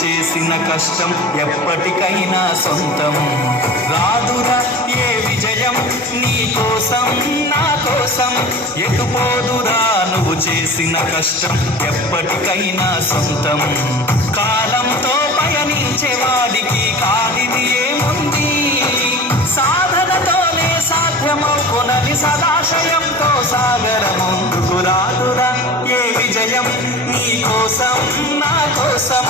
చేసిన కష్టం ఎప్పటికైనా సొంతం. రాదురా ఏ విజయం నీ కోసం నా కోసం, ఎటుపోదురా నువ్వు చేసిన కష్టం ఎప్పటికైనా సొంతం. కాలంతో పయనించే వాడికి కానిది ఏముంది, సాధనతోనే సాధ్యమవునని సదాశయంతో సాగర ముందుకు రాదురా ఏ విజయం నీ కోసం నా కోసం,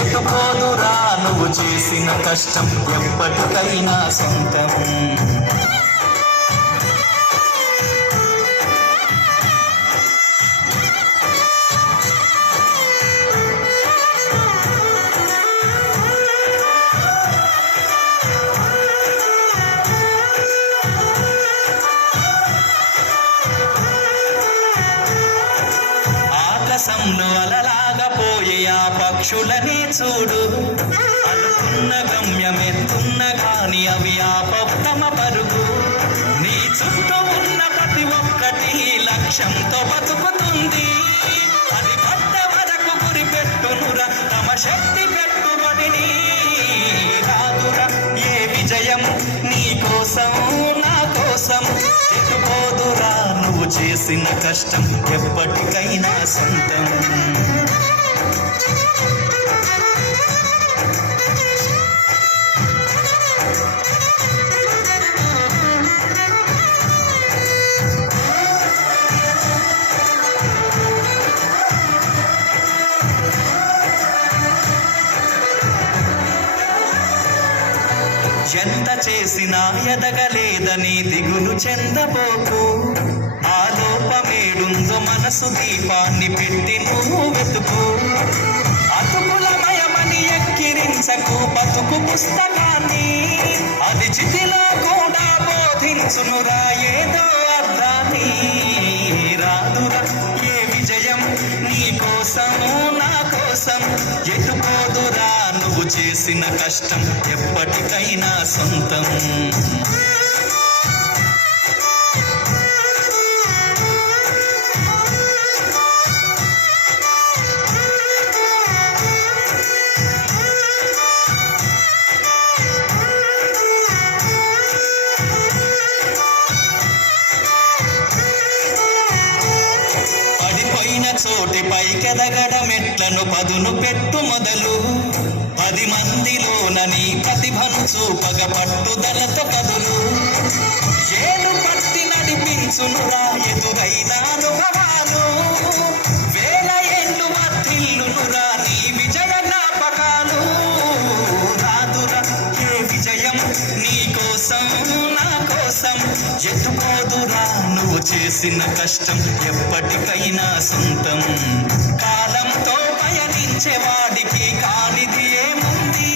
ఎటుపోదురా నువ్వు చేసిన కష్టం ఎప్పటికైనా సొంతం. ఆకాశంలో అలలాగా పోయే ఆ పక్షులనే చూడు, అనుకున్న గమ్యమెత్తున్న గాని అవి ఆపమ పరుగు. నీ చుట్టూ ఉన్న ప్రతి ఒక్కటి లక్ష్యంతో బతుకుతుంది, అది పడ్డ వరకు గురి పెట్టునురా తమ శక్తి పెట్టుబడిని. రాదురా ఏ విజయం నీ కోసం నా కోసం, ఎటుపోదురా నువ్వు చేసిన కష్టం ఎప్పటికైనా సొంతం. ఎంత చేసినా ఎదగలేదని దిగులు చెందబోకు, ఆ లోపమేడుందో మనసు దీపాన్ని పెట్టి నువ్వు వెతుకు. అతుకులమయమని ఎక్కిరించకు బతుకు పుస్తకాన్ని, అది చితిలో కూడా బోధించునురా ఏదో అర్థాన్ని. రాదురా ఏ విజయం నీ కోసం నా కోసం, ఎటుపోదురా నువ్వు చేసిన కష్టం ఎప్పటికైనా సొంతం. పడిపోయిన చోటి పైకెదగడమెట్లను పదును పెట్టు మొదలు, 10 మందిలోన నీ ప్రతిభను చూపగ పట్టుదలతో కదులు. ఏలు పట్టి నడిపించునురా ఎదురైన అనుభవాలు, వేల ఏళ్ళు వర్ధిల్లునురా నీ విజయ జ్ఞాపకాలు. రాదురా ఏ విజయం నీ కోసం నా కోసం, ఎటుపోదురా నువ్వు చేసిన కష్టం ఎప్పటికైనా సొంతం. కాలంతో పయనించే వాడికి కానిది ఏముంది,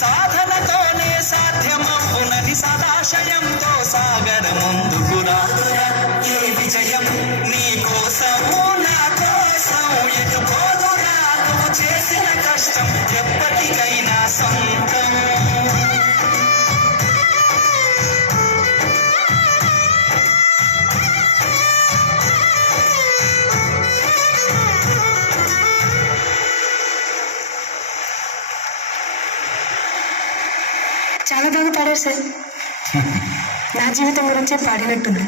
సాధనతోనే సాధ్యమవునని సదాశయంతో సాగర ముందుకు రాదురా ఏ విజయం నీ కోసము నా కోసం, ఎటుపోదురా నువ్వు చేసిన కష్టం ఎప్పటికైనా సొంతం. చాలా బాగా పాడారు సార్. నా జీవితం గురించే పాడినట్టుంది.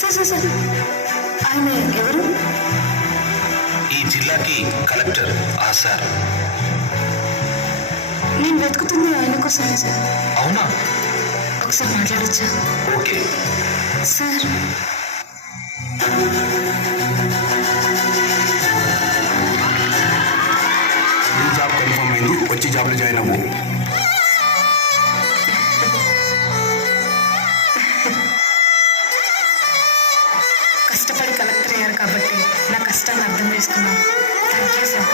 సార్ సార్ ఆయన ఎవరు? ఈ జిల్లాకి కలెక్టర్ ఆ సార్. నేను వెతుకుతుంది ఆయన కోసమే సార్. అవునా? ఒకసారి మాట్లాడొచ్చా? Okay sir. ఈ జాబ్ కన్ఫర్మ్ అయింది, వచ్చి జాబ్లో జాయిన్ అవ్వు. కష్టపడి కలెక్టర్ అయ్యారు కాబట్టి నా కష్టాన్ని అర్థం చేసుకున్నాను. Thank you sir.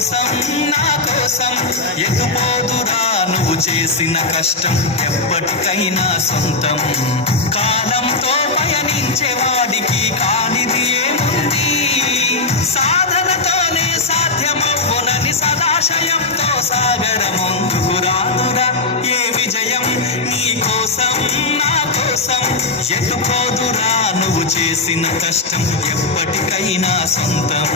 కోసం నా కోసం ఎటుపోదురా నువ్వు చేసిన కష్టం ఎప్పటికైనా సొంతం కాలంతో పయనించే వాడికి కానిది ఏముంది సాధనతోనే సాధ్యమవునని సదాశయంతో సాగర ముందుకు రాదురా ఏ విజయం నీ కోసం నా కోసం ఎటుపోదురా నువ్వు చేసిన కష్టం ఎప్పటికైనా సొంతం